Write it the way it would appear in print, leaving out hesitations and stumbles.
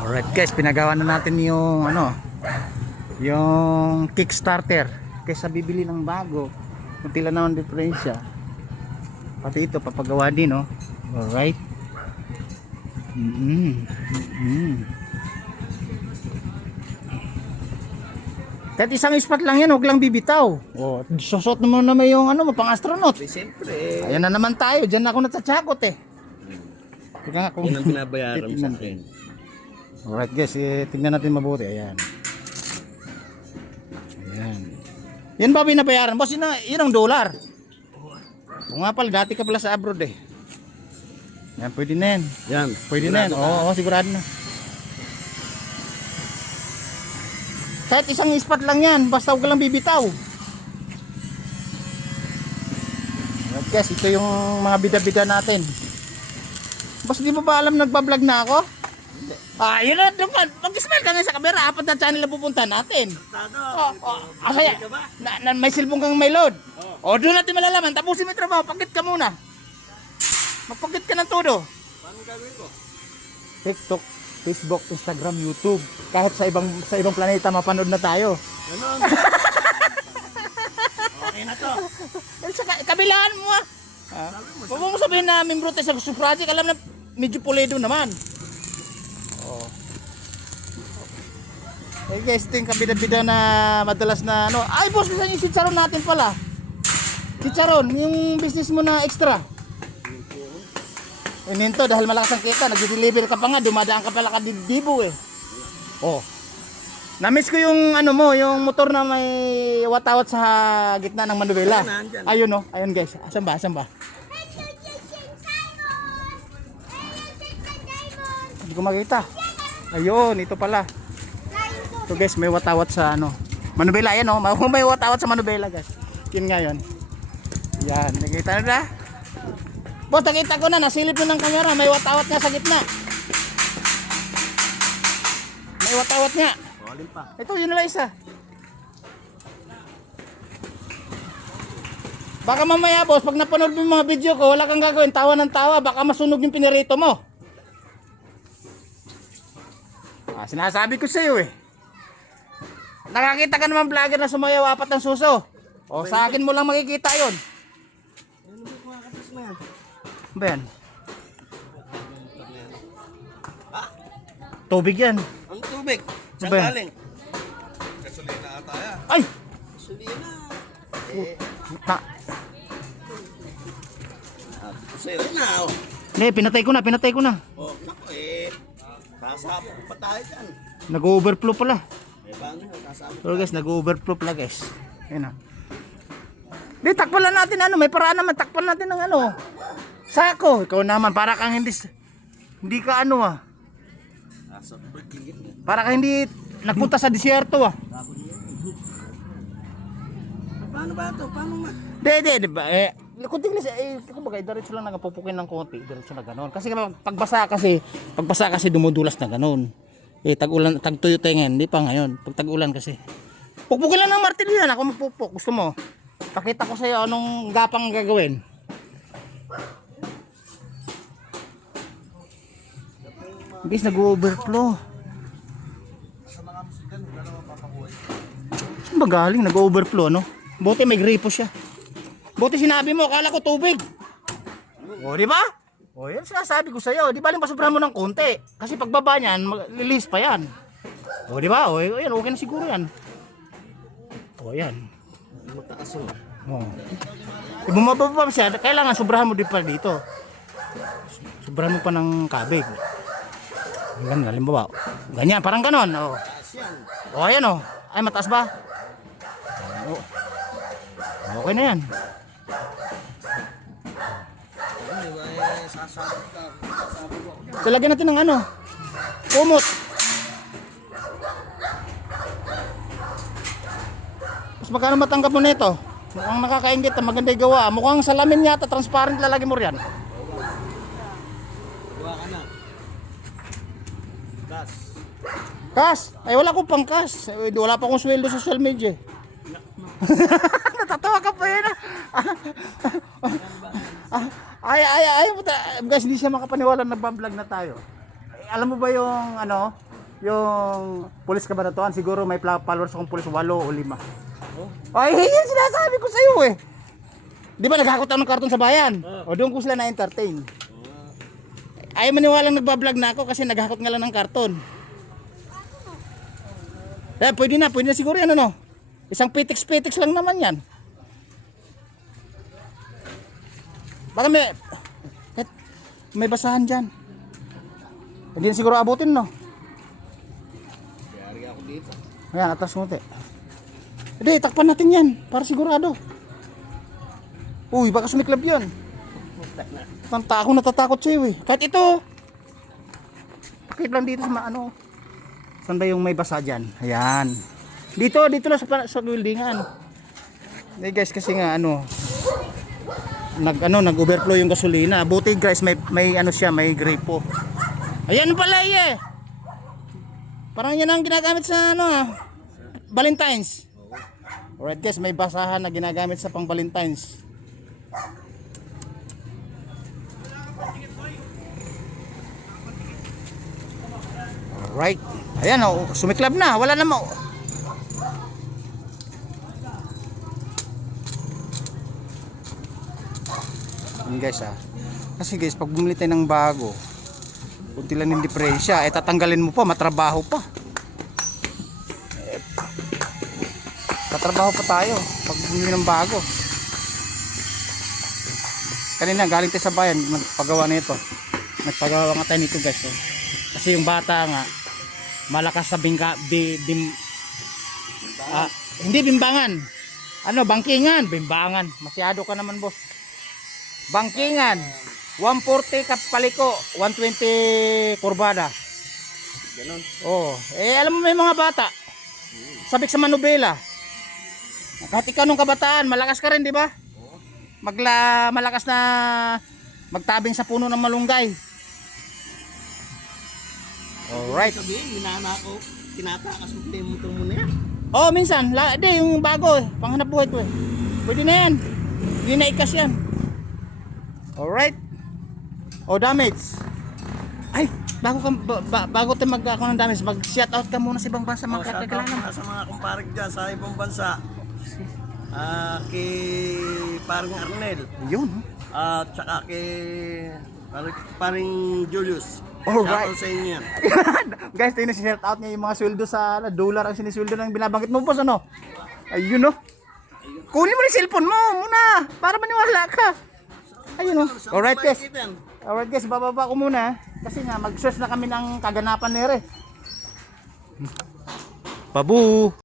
Alright guys, pinagawa na natin yung yung Kickstarter kaysa bibili ng bago. Kunti lang naman diferensya. Pati ito papagawa din, no? Alright. Kahit isang spot lang yan, huwag lang bibitaw. Oh, susot naman naman yung pang astronaut. Siyempre. Ayan na naman tayo, diyan ako natsatsakot eh. Teka nga kung Yan ang pinabayaran mo sa akin. alright guys, tingnan natin mabuti. Ayan. Ayan. Yan ba binabayaran? Boss, yun ang dollar. O nga pala, dati ka pala sa abroad eh. Yan, pwede na yan. Yan. Pwede na yan. Oo, sigurado na. Kahit isang spot lang yan, basta huwag lang bibitaw. Alright guys, ito yung mga bida-bida natin. Boss, di mo ba alam nagbablog na ako? Hindi. Ah, yun na, mag-smile ka nga sa camera, apat na channel na pupunta natin. Kaya, may silbong kang may load. O, doon natin malalaman, tapusin mo yung trabaho, pagkit ka muna. Magpagkit ka ng todo. Paano gagawin ko? TikTok, Facebook, Instagram, YouTube. Kahit sa ibang planeta mapanood na tayo. Ganon. Okay na to. Sa kabilaan mo ah. Huwag mo sabihin na membro tayo sa Gusto Project, alam na medyo pulido naman. Oh. Eh guys, ito yung kabida-bida na madalas na ay boss, saan yung chicharon natin pala? Chicharon, yung business mo na extra. Ininto dahil malakas ang kita, nag-deliver ka pa nga, dumadaan ka pala kadidibo eh. Oh. Namiss ko yung yung motor na may watawat sa gitna ng Manubela. Ayun oh, ayun guys. Asan ba? Hindi ko makita. Ayun, ito pala. So guys, may watawat sa Manubela, ayan oh. May watawat sa Manubela guys. Yun nga yun. Yan, nakita na. Boss, nakita ko na, nasilip mo ng kamera, may watawat nga sa gitna. May watawat nga. Ito, yun na isa. Baka mamaya boss, pag napanood mo yung mga video ko, wala kang gagawin, tawa ng tawa, baka masunog yung pinirito mo. Sinasabi ko sa iyo eh. Nakakita ka naman vlogger na sumayaw apat ng suso. O, sa akin mo lang makikita yun. Ano ba yan? Tubig yan. Ang tubig. Saan Ba yan? galing? Gasolina ata yan. Ay! Gasolina. Sa'yo na oh. Hindi, pinatay ko na. Oh, naku kasapot pa tayo dyan. Nag-overflow pala. Paano yun? Kasapot. So guys, nag-overflow pala guys. Ayan o. Di, takpan lang natin may paraan naman. Takpan natin ng sako. Ikaw naman, para kang hindi ka para kang hindi nagpunta sa disyerto Paano ba ito? Paano nga? Di ba? Kunting kumbaga, diretso lang nagapupukin ng konti, diretso na ganoon. Kasi pagbasa kasi dumudulas na ganoon. Tag-ulan, tag-tuyo tayo ngayon, hindi pa ngayon. Pag tag-ulan kasi. Pupukil lang ng martilyo yan, ako magpupuk. Gusto mo? Pakita ko sa iyo anong gapang gagawin. Guys, nag-overflow. Saan ba galing? Nag-overflow, Buti may gripo siya. Buti sinabi mo, akala ko tubig. O, di ba? O, yan sinasabi ko sa'yo. Di ba rin pasobrahan mo ng konti? Kasi pagbaba niyan, lilis pa yan. O, di ba? O, yan, okay na siguro yan. O, yan. Mataas o. O. Bumababa pa siya, kailangan sobrahan mo din pa dito. Sobrahan mo pa ng kabig. Ganyan, halimbawa. Ganyan, parang ganon. O, o ayan o. Ay, mataas ba? O. Okay na yan. Talagyan natin ng kumot. Mas magkano matanggap mo nito? Mukhang nakakaingit, maganda yung gawa. Mukhang salamin yata, transparent lalagyan mo riyan. Gawa ka na. Cash? Ay wala ko pang cash. Wala pa akong sweldo sa social media. Natatawa ka pa yan Ay, guys, hindi siya makapaniwala na nagbablog na tayo. Alam mo ba yung yung Pulis Cabanatuan, siguro may followers akong pulis 8 o 5. Ay, yan sinasabi ko sa iyo eh. Di ba naghakot ako ng karton sa bayan? O doon ko sila na-entertain. Ay maniwalang nagbablog na ako kasi naghakot nga lang ng karton. Eh, pwede na siguro yan ano. Isang pitix lang naman yan. Baka may basahan dyan. Hindi na siguro abutin no. Kaya ako dito. Ayan, atas konti. Hindi, takpan natin yan. Para sigurado. Uy, baka sumiklab yan. Tanta ako natatakot sa'yo eh. Kahit ito. Pakit lang dito sa ano. Saan ba yung may basa dyan? Ayan. Dito lang sa buildingan. Eh guys, kasi nga ano. Nag-overflow yung gasolina. Buti guys, may ano siya, may gripo. Ayan pala eh. Parang yan ang ginagamit sa ano Valentine's. Alright guys, may basahan na ginagamit sa pang Valentine's. Alright. Ayan oh, sumiklab na. Wala na mo. Ayan guys Kasi guys, pag bumili tayo ng bago, kunti lang yung diferensya, tatanggalin mo pa, matrabaho pa. Tatrabaho pa tayo pag bumili ng bago. Kanina galing tayo sa bayan, nagpagawa nito. Nagpagawa nga tayo nito guys. Kasi yung bata nga malakas sa hindi bimbangan. Ano, bangkingan, bimbangan. Masyado ka naman, boss. Bangkingan. 140 kapaliko, 120 kurbada. Ganon. Oh, alam mo may mga bata. Sabik sa manubela. Kahit ikaw nung kabataan, malakas ka rin, di ba? Malakas na magtabing sa puno ng malunggay. Alright. Sabihin, minana ako. Tinatakas mo pa yung motor mo na yan. Oh, minsan, yung bago panghanap buhay ko eh. Pwede na yan. Hindi na ikas yan. Alright. Oh, damage. Ay, bago tayo ako ng damage, mag-shout out ka muna sa ibang bansa mga kakilala. Sa mga kumparig dyan sa ibang bansa. Kay paring Arnel. Yun. Tsaka kay paring Julius. Alright. Shoutout sa inyo yan. Guys, tayo shout out niya yung mga sweldo sa dollar ang sinisweldo ng binabanggit mo boss ano. Ayun no. Kunin mo yung cellphone mo muna para maniwala ka. Ayun no. Alright guys. Alright guys, bababa ko muna kasi nga mag-search na kami ng kaganapan nere. Pabu.